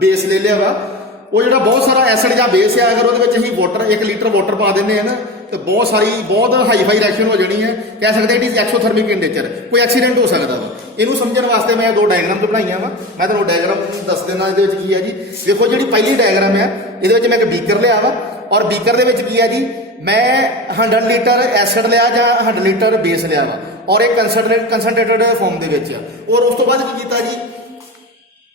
ਬੇਸ ਲੈ ਲਿਆ ਵਾ, ਉਹ ਜਿਹੜਾ ਬਹੁਤ ਸਾਰਾ ਐਸਿਡ ਜਾਂ ਬੇਸ ਆ, ਅਗਰ ਉਹਦੇ ਵਿੱਚ ਅਸੀਂ ਵਾਟਰ 1 ਲੀਟਰ ਵਾਟਰ ਪਾ ਦਿੰਦੇ ਆ ਨਾ, ਤੇ ਬਹੁਤ ਹਾਈ ਫਾਈ ਰਿਐਕਸ਼ਨ ਹੋ ਜਾਣੀ ਹੈ। ਕਹਿ ਸਕਦੇ ਇਟ ਇਜ਼ ਐਕਸੋਥਰਮਿਕ ਇਨ ਨੇਚਰ, ਕੋਈ ਐਕਸੀਡੈਂਟ ਹੋ ਸਕਦਾ ਵਾ। ਇਹਨੂੰ ਸਮਝਣ ਵਾਸਤੇ ਮੈਂ 2 ਡਾਇਗਰਾਮ ਬਣਾਈਆਂ ਵਾ, ਮੈਂ ਤੁਹਾਨੂੰ ਡਾਇਗਰਾਮ ਦੱਸ ਦਿੰਦਾ ਇਹਦੇ ਵਿੱਚ ਕੀ ਹੈ ਜੀ। ਦੇਖੋ ਜਿਹੜੀ ਪਹਿਲੀ ਡਾਇਗਰਾਮ ਹੈ, ਇਹਦੇ ਵਿੱਚ ਮੈਂ ਇੱਕ ਬੀਕਰ ਲਿਆ ਵਾ, ਔਰ ਬੀਕਰ ਦੇ ਵਿੱਚ ਕੀ ਹੈ ਜੀ, ਮੈਂ 100 ਲੀਟਰ ਐਸਿਡ ਲਿਆ ਜਾਂ 100 ਲੀਟਰ ਬੇਸ ਲਿਆ ਵਾ, ਔਰ ਇਹ ਕੰਸਨਟ੍ਰੇਟਡ ਫਾਰਮ ਦੇ ਵਿੱਚ ਆ। ਔਰ ਉਸ ਤੋਂ ਬਾਅਦ ਕੀ ਕੀਤਾ ਜੀ,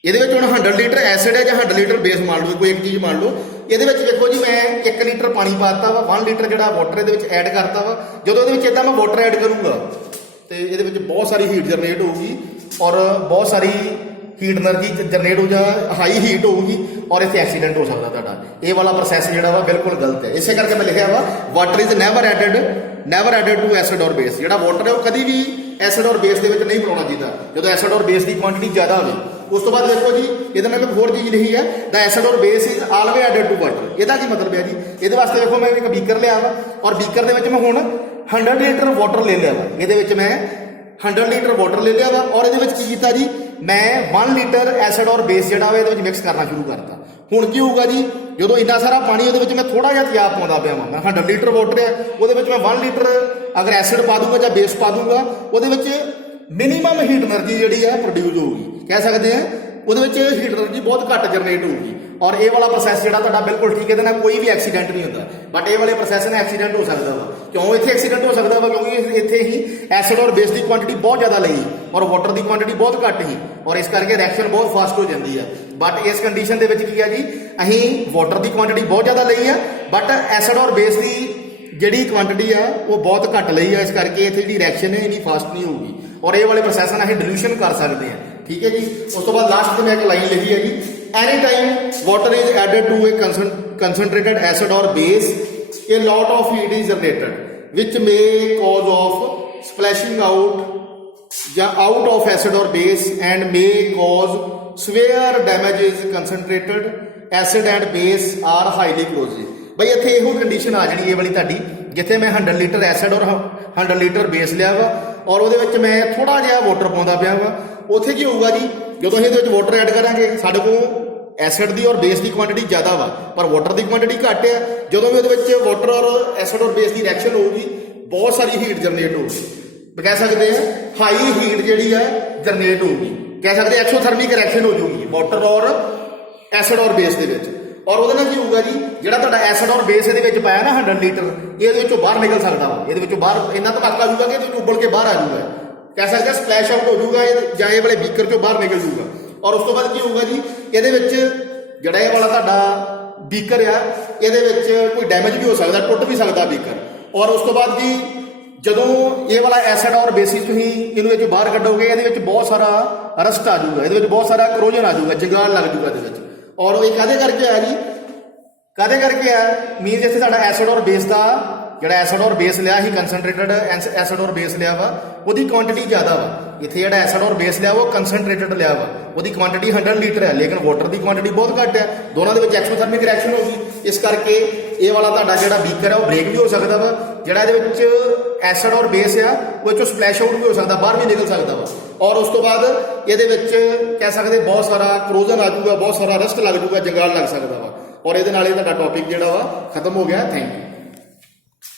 ਇਹਦੇ ਵਿੱਚ ਹੁਣ 100 ਲੀਟਰ ਐਸਿਡ ਹੈ ਜਾਂ 100 ਲੀਟਰ ਬੇਸ ਮੰਨ ਲਓ, ਕੋਈ ਇੱਕ ਚੀਜ਼ ਮੰਨ ਲਓ। ਇਹਦੇ ਵਿੱਚ ਦੇਖੋ ਜੀ ਮੈਂ 1 ਲੀਟਰ ਪਾਣੀ ਪਾਤਾ ਵਾ, 1 ਲੀਟਰ ਜਿਹੜਾ ਵਾਟਰ ਇਹਦੇ ਵਿੱਚ ਐਡ ਕਰਤਾ ਵਾ। ਜਦੋਂ ਇਹਦੇ ਵਿੱਚ ਇਦਾਂ ਮੈਂ ਵਾਟਰ ਐਡ ਕਰੂੰਗਾ ਤੇ ਇਹਦੇ ਵਿੱਚ ਬਹੁਤ ਸਾਰੀ ਹੀਟ ਜਨਰੇਟ ਹੋਊਗੀ, ਔਰ ਬਹੁਤ ਸਾਰੀ ਹੀਟ ਐਨਰਜੀ ਜਨਰੇਟ ਹੋ ਜਾ, ਹਾਈ ਹੀਟ ਹੋਊਗੀ, ਔਰ ਇੱਥੇ ਐਕਸੀਡੈਂਟ ਹੋ ਸਕਦਾ ਤੁਹਾਡਾ। ਇਹ ਵਾਲਾ ਪ੍ਰੋਸੈਸ ਜਿਹੜਾ ਵਾ ਬਿਲਕੁਲ ਗਲਤ ਹੈ। ਇਸੇ ਕਰਕੇ ਮੈਂ ਲਿਖਿਆ ਵਾ water is never added to acid ਔਰ ਬੇਸ। ਜਿਹੜਾ ਵਾਟਰ ਹੈ ਉਹ ਕਦੀ ਵੀ ਐਸਿਡ ਔਰ ਬੇਸ ਦੇ ਵਿੱਚ ਨਹੀਂ ਬਣਾਉਣਾ ਚਾਹੀਦਾ ਜਦੋਂ ਐਸਿਡ ਔਰ ਬੇਸ ਦੀ ਕੁਆਂਟੀਟੀ ਜ਼ਿਆਦਾ ਹੋਵੇ। ਉਸ ਤੋਂ ਬਾਅਦ ਦੇਖੋ ਜੀ, ਇਹਦੇ ਨਾਲ ਇੱਕ ਹੋਰ ਚੀਜ਼ ਲਿਖੀ ਹੈ, ਦਾ ਐਸਿਡ ਔਰ base is always added to water. ਇਹਦਾ ਕੀ ਮਤਲਬ ਹੈ ਜੀ, ਇਹਦੇ ਵਾਸਤੇ ਦੇਖੋ ਮੈਂ ਇੱਕ ਬੀਕਰ ਲਿਆ ਵਾ, ਔਰ ਬੀਕਰ ਦੇ ਵਿੱਚ ਮੈਂ ਹੁਣ 100 ਲੀਟਰ ਵਾਟਰ ਲੈ ਲਿਆ ਵਾ। ਇਹਦੇ ਵਿੱਚ ਮੈਂ 100 ਲੀਟਰ ਵਾਟਰ ਲੈ ਲਿਆ ਵਾ, ਔਰ ਇਹਦੇ ਵਿੱਚ ਕੀ ਕੀਤਾ ਜੀ, ਮੈਂ 1 ਲੀਟਰ ਐਸਿਡ ਔਰ ਬੇਸ ਜਿਹੜਾ ਵਾ ਇਹਦੇ ਵਿੱਚ ਮਿਕਸ ਕਰਨਾ ਸ਼ੁਰੂ ਕਰਤਾ। ਹੁਣ ਕੀ ਹੋਊਗਾ ਜੀ, ਜਦੋਂ ਇੰਨਾ ਸਾਰਾ ਪਾਣੀ ਉਹਦੇ ਵਿੱਚ ਮੈਂ ਥੋੜਾ ਜਿਹਾ ਤਿਆਬ ਪਾਉਂਦਾ ਪਿਆ ਵਾਂ, ਮੈਂ 100 ਲੀਟਰ ਵਾਟਰ ਹੈ, ਉਹਦੇ ਵਿੱਚ ਮੈਂ 1 ਲੀਟਰ ਅਗਰ ਐਸਿਡ ਪਾ ਦੂੰਗਾ ਜਾਂ ਬੇਸ ਪਾ ਦੂੰਗਾ, ਉਹਦੇ ਵਿੱਚ ਮਿਨੀਮਮ ਹੀਟ એનર્ਜੀ ਜਿਹੜੀ ਹੈ ਪ੍ਰੋਡਿਊਸ ਹੋਊਗੀ। ਕਹਿ ਸਕਦੇ ਆ ਉਹਦੇ ਵਿੱਚ ਹੀਟ એનર્ਜੀ ਬਹੁਤ ਘੱਟ ਜਨਰੇਟ ਹੋਊਗੀ। ਔਰ ਇਹ ਵਾਲਾ ਪ੍ਰੋਸੈਸ ਜਿਹੜਾ ਤੁਹਾਡਾ ਬਿਲਕੁਲ ਠੀਕ ਹੈ, ਇਹਦੇ ਨਾਲ ਕੋਈ ਵੀ ਐਕਸੀਡੈਂਟ ਨਹੀਂ ਹੁੰਦਾ। ਬਟ ਇਹ ਵਾਲੇ ਪ੍ਰੋਸੈਸ ਨਾਲ ਐਕਸੀਡੈਂਟ ਹੋ ਸਕਦਾ ਵਾ। ਕਿਉਂ ਇੱਥੇ ਐਕਸੀਡੈਂਟ ਹੋ ਸਕਦਾ ਵਾ, ਕਿਉਂਕਿ ਇੱਥੇ ਹੀ ਐਸਿਡ ਔਰ ਬੇਸ ਦੀ ਕੁਆਂਟੀਟੀ ਬਹੁਤ ਜ਼ਿਆਦਾ ਲਈ, ਔਰ ਵਾਟਰ ਦੀ ਕੁਆਂਟੀਟੀ ਬਹੁਤ ਘੱਟ ਸੀ, ਔਰ ਇਸ ਕਰਕੇ ਰਿਐਕਸ਼ਨ ਬਹੁਤ ਫਾਸਟ ਹੋ ਜਾਂਦੀ ਹੈ। ਬਟ ਇਸ ਕੰਡੀਸ਼ਨ ਦੇ ਵਿੱਚ ਕੀ ਆ ਜੀ, ਅਸੀਂ ਵਾਟਰ ਦੀ ਕੁਆਂਟੀਟੀ ਬਹੁਤ ਜ਼ਿਆਦਾ ਲਈ ਆ, ਬਟ ਐਸਿਡ ਔਰ ਬੇਸ ਦੀ ਜਿਹੜੀ ਕੁਆਂਟੀਟੀ ਆ ਉਹ ਬਹੁਤ ਘੱਟ ਲਈ ਆ, ਇਸ ਕਰਕੇ ਇੱਥੇ ਜਿਹੜੀ ਰਿਐਕਸ਼ਨ ਹੈ ਇੰਨੀ ਫਾਸਟ ਨਹੀਂ ਹੋਊਗੀ। ਔਰ ਇਹ ਵਾਲੇ ਪ੍ਰੋਸੈਸ ਨਾਲ ਅਸੀਂ ਡਿਲੂਸ਼ਨ ਕਰ ਸਕਦੇ ਹਾਂ। ਠੀਕ ਹੈ ਜੀ। ਉਸ ਤੋਂ ਬਾਅਦ ਲਾਸਟ ਤੇ ਮੈਂ ਇੱਕ ਲਾਈਨ ਲਿਖੀ ਹੈ ਜੀ, any time water is added to a concentrated acid or base, a lot of heat is generated which may cause of splashing out of acid or base and may cause severe damages. Concentrated acid and base are highly corrosive। ਬਈ ਇੱਥੇ ਇਹੋ condition ਆ ਜਿਹੜੀ ਇਹ ਵਾਲੀ ਤੁਹਾਡੀ, ਜਿੱਥੇ ਮੈਂ 100 ਲੀਟਰ ਐਸਿਡ ਔਰ 100 ਲੀਟਰ ਬੇਸ ਲਿਆ ਵਾ, ਔਰ ਉਹਦੇ ਵਿੱਚ ਮੈਂ ਥੋੜਾ ਜਿਹਾ ਵਾਟਰ ਪਾਉਂਦਾ ਪਿਆ ਵਾ। ਉੱਥੇ ਕੀ ਹੋਊਗਾ ਜੀ, ਜਦੋਂ ਅਸੀਂ ਇਹਦੇ ਵਿੱਚ ਵਾਟਰ ਐਡ ਕਰਾਂਗੇ, ਸਾਡੇ ਕੋਲ ਐਸਿਡ ਦੀ ਔਰ ਬੇਸ ਦੀ ਕੁਆਂਟੀਟੀ ਜ਼ਿਆਦਾ ਵਾ, ਪਰ ਵਾਟਰ ਦੀ ਕੁਆਂਟੀਟੀ ਘੱਟ ਆ। ਜਦੋਂ ਵੀ ਉਹਦੇ ਵਿੱਚ ਵਾਟਰ ਔਰ ਐਸਿਡ ਔਰ ਬੇਸ ਦੀ ਰਿਐਕਸ਼ਨ ਹੋਊਗੀ, ਬਹੁਤ ਸਾਰੀ ਹੀਟ ਜਨਰੇਟ ਹੋਊਗੀ। ਕਹਿ ਸਕਦੇ ਆ ਹਾਈ ਹੀਟ ਜਿਹੜੀ ਆ ਜਨਰੇਟ ਹੋਊਗੀ। ਕਹਿ ਸਕਦੇ ਐਕਸੋਥਰਮਿਕ ਰਿਐਕਸ਼ਨ ਹੋ ਜਾਊਗੀ ਵਾਟਰ ਔਰ ਐਸਿਡ ਔਰ ਬੇਸ ਦੇ ਵਿੱਚ। ਔਰ ਉਹਦੇ ਨਾਲ ਕੀ ਹੋਊਗਾ ਜੀ, ਜਿਹੜਾ ਤੁਹਾਡਾ ਐਸਿਡ ਔਰ ਬੇਸ ਇਹਦੇ ਵਿੱਚ ਪਾਇਆ ਨਾ 100 ਲੀਟਰ, ਇਹਦੇ ਵਿੱਚੋਂ ਬਾਹਰ ਨਿਕਲ ਸਕਦਾ ਵਾ। ਇਹਦੇ ਵਿੱਚੋਂ ਬਾਹਰ ਇੰਨਾ ਧਮਾਕਾ ਜੂਗਾ ਕਿ ਇਹਦੇ ਵਿੱਚ ਉੱਬਲ ਕੇ ਬਾਹਰ ਆ ਜਾਊਗਾ। ਕਹਿ ਸਕਦੇ ਸਪਲੈਸ਼ ਆਊਟ ਹੋ ਜਾਊਗਾ, ਜਾਂ ਇਹ ਵਾਲੇ ਬੀਕਰ ਚੋਂ ਬਾਹਰ ਨਿਕਲ ਜੂਗਾ। ਔਰ ਉਸ ਤੋਂ ਬਾਅਦ ਕੀ ਹੋਊਗਾ ਜੀ, ਇਹਦੇ ਵਿੱਚ ਜਿਹੜਾ ਇਹ ਵਾਲਾ ਤੁਹਾਡਾ ਬੀਕਰ ਆ, ਇਹਦੇ ਵਿੱਚ ਕੋਈ ਡੈਮੇਜ ਵੀ ਹੋ ਸਕਦਾ, ਟੁੱਟ ਵੀ ਸਕਦਾ ਬੀਕਰ। ਔਰ ਉਸ ਤੋਂ ਬਾਅਦ ਜੀ, ਜਦੋਂ ਇਹ ਵਾਲਾ ਐਸਿਡ ਔਰ ਬੇਸਿਸ ਤੁਸੀਂ ਇਹਨੂੰ ਇਹ ਬਾਹਰ ਕੱਢੋਗੇ, ਇਹਦੇ ਵਿੱਚ ਬਹੁਤ ਸਾਰਾ ਰਸਟ ਆ ਜਾਊਗਾ, ਇਹਦੇ ਵਿੱਚ ਬਹੁਤ ਸਾਰਾ ਕਰੋਜਨ ਆ ਜਾਊਗਾ, ਜੰਗਾਲ ਲੱਗ ਜਾਊਗਾ ਇਹਦੇ ਵਿੱਚ। ਔਰ ਇਹ ਕਾਹਦੇ ਕਰਕੇ ਆ ਜੀ, ਕਾਹਦੇ ਕਰਕੇ ਆ, ਮੀਨਸ ਇੱਥੇ ਸਾਡਾ ਐਸਿਡ ਔਰ ਬੇਸ ਦਾ ਜਿਹੜਾ ਐਸਿਡ ਔਰ ਬੇਸ ਲਿਆ ਸੀ, ਕੰਸਨਟ੍ਰੇਟਡ ਐਸਿਡ ਔਰ ਬੇਸ ਲਿਆ ਵਾ, ਉਹਦੀ ਕੁਆਂਟੀਟੀ ਜ਼ਿਆਦਾ ਵਾ। ਇੱਥੇ ਜਿਹੜਾ ਐਸਿਡ ਔਰ ਬੇਸ ਲਿਆ ਉਹ ਕੰਸਨਟ੍ਰੇਟਡ ਲਿਆ ਵਾ, ਉਹਦੀ ਕੁਆਂਟੀਟੀ 100 ਲੀਟਰ ਹੈ, ਲੇਕਿਨ ਵਾਟਰ ਦੀ ਕੁਆਂਟੀਟੀ ਬਹੁਤ ਘੱਟ ਹੈ। ਦੋਨਾਂ ਦੇ ਵਿੱਚ ਐਕਸੋਥਰਮਿਕ ਰਿਐਕਸ਼ਨ ਹੋਊਗੀ। ਇਸ ਕਰਕੇ ਇਹ ਵਾਲਾ ਤੁਹਾਡਾ ਜਿਹੜਾ ਬੀਕਰ ਹੈ ਉਹ ਬ੍ਰੇਕ ਵੀ ਹੋ ਸਕਦਾ ਵਾ। ਜਿਹੜਾ ਇਹਦੇ ਵਿੱਚ ਐਸਿਡ ਔਰ ਬੇਸ ਆ, ਉਹ ਵਿੱਚੋਂ ਸਪਲੈਸ਼ ਆਊਟ ਵੀ ਹੋ ਸਕਦਾ, ਬਾਹਰ ਵੀ ਨਿਕਲ ਸਕਦਾ ਵਾ। ਔਰ ਉਸ ਤੋਂ ਬਾਅਦ ਇਹਦੇ ਵਿੱਚ ਕਹਿ ਸਕਦੇ ਬਹੁਤ ਸਾਰਾ ਕਰੋਜਨ ਆ ਜਾਊਗਾ, ਬਹੁਤ ਸਾਰਾ ਰਸਟ ਲੱਗ ਜਾਊਗਾ, ਜੰਗਾਲ ਲੱਗ ਸਕਦਾ ਵਾ। ਔਰ ਇਹਦੇ ਨਾਲ ਇਹ ਤੁਹਾਡਾ ਟੌਪਿਕ ਜਿਹੜਾ ਵਾ ਖਤਮ ਹੋ ਗਿਆ। Thank you.